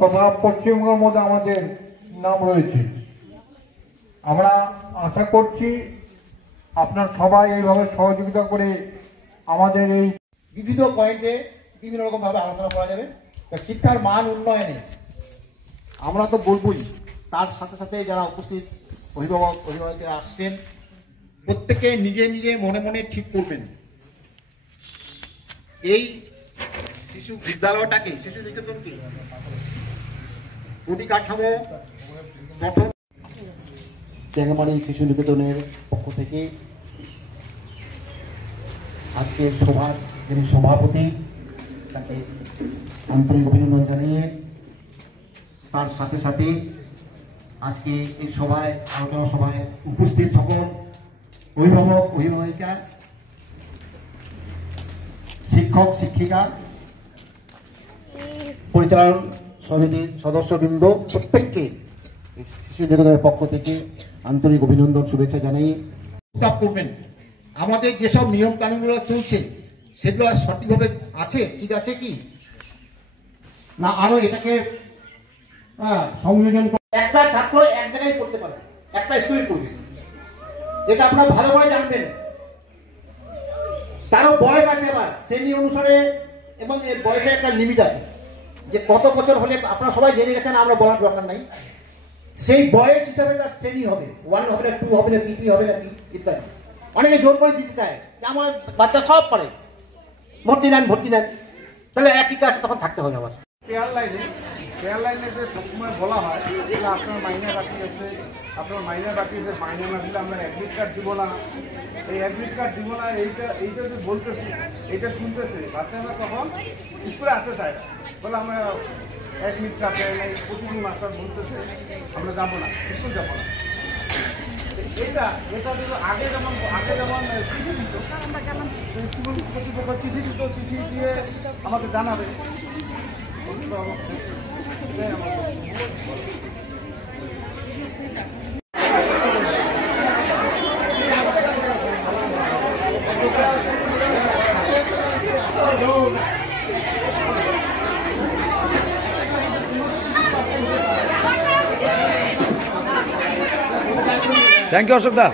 তথা পশ্চিমবঙ্গের মধ্যে আমাদের নাম রয়েছে। আমরা আশা করছি আপনার সবাই এইভাবে সহযোগিতা করে আমাদের এই বিবিধ পয়েন্টে বিভিন্ন রকমভাবে আলোচনা করা যাবে। তা শিক্ষার মান উন্নয়নে আমরা তো বলবই, তার সাথে সাথে যারা উপস্থিত অভিভাবকেরা আসছেন প্রত্যেকে নিজে নিজে মনে মনে ঠিক করবেন এই শিশু বিদ্যালয়টাকে, শিশু নিকেতনকে পরিকাঠামো গঠন। চ্যাংমারি শিশু নিকেতনের পক্ষ থেকে আজকের সভার যিনি সভাপতি তাকে আন্তরিক অভিনন্দন জানিয়ে তার সাথে সাথে আজকে এই সভায় আলোচনা সভায় উপস্থিত সকল অভিভাবক অভিভাবিকা, শিক্ষক শিক্ষিকা, পরিচালন সমিতির সদস্যবৃন্দ প্রত্যেককে শিশু নিকেতনের পক্ষ থেকে আন্তরিক অভিনন্দন শুভেচ্ছা জানাই। প্রস্তাব করবেন আমাদের যেসব নিয়ম কানুনগুলো চলছে সেগুলো সঠিকভাবে আছে, ঠিক আছে কি না, আরো এটাকে সংযোজন। একটা ছাত্র এক জায়গায় পড়তে পারে, একটা স্কুলে পড়বে, এটা আপনারা ভালো করে জানবেন। তারও বয়স আছে, আবার শ্রেণী অনুসারে, এবং এর বয়সে একটা লিমিট আছে যে কত বছর হলে আপনারা সবাই জেনে গেছেন, আমরা বলার দরকার নাই। সেই বয়স হিসাবে তার শ্রেণী হবে, 1 হবে না, 2 হবে না, পিপি হবে না, ইত্যাদি। অনেকে জোর করে দিতে চায় যে আমার বাচ্চা সব পারে, ভর্তি নেন, তাহলে একই কাজ তখন থাকতে হবে। আবার পেয়ার লাইনে যে সবসময় বলা হয় যে আপনার মাইনে বাকি আছে, আপনার মাইনে বাকি আছে, মাইনে না দিলে আমরা অ্যাডমিট কার্ড দিব না, এই অ্যাডমিট কার্ড দিব না, এইটা যে বলতেছি, এইটা শুনতেছে বাচ্চারা তখন স্কুলে আসতে চায়, বলে আমরা অ্যাডমিট কার্ড দেয় না, প্রতিদিন মাস্টার বলতেছে আমরা যাবো না, স্কুল যাবো না। এটা আগে যেমন চিঠি দিত, স্কুল কর্তৃপক্ষ চিঠি দিত, চিঠি দিয়ে আমাকে জানাবে। Thank you Ashok the.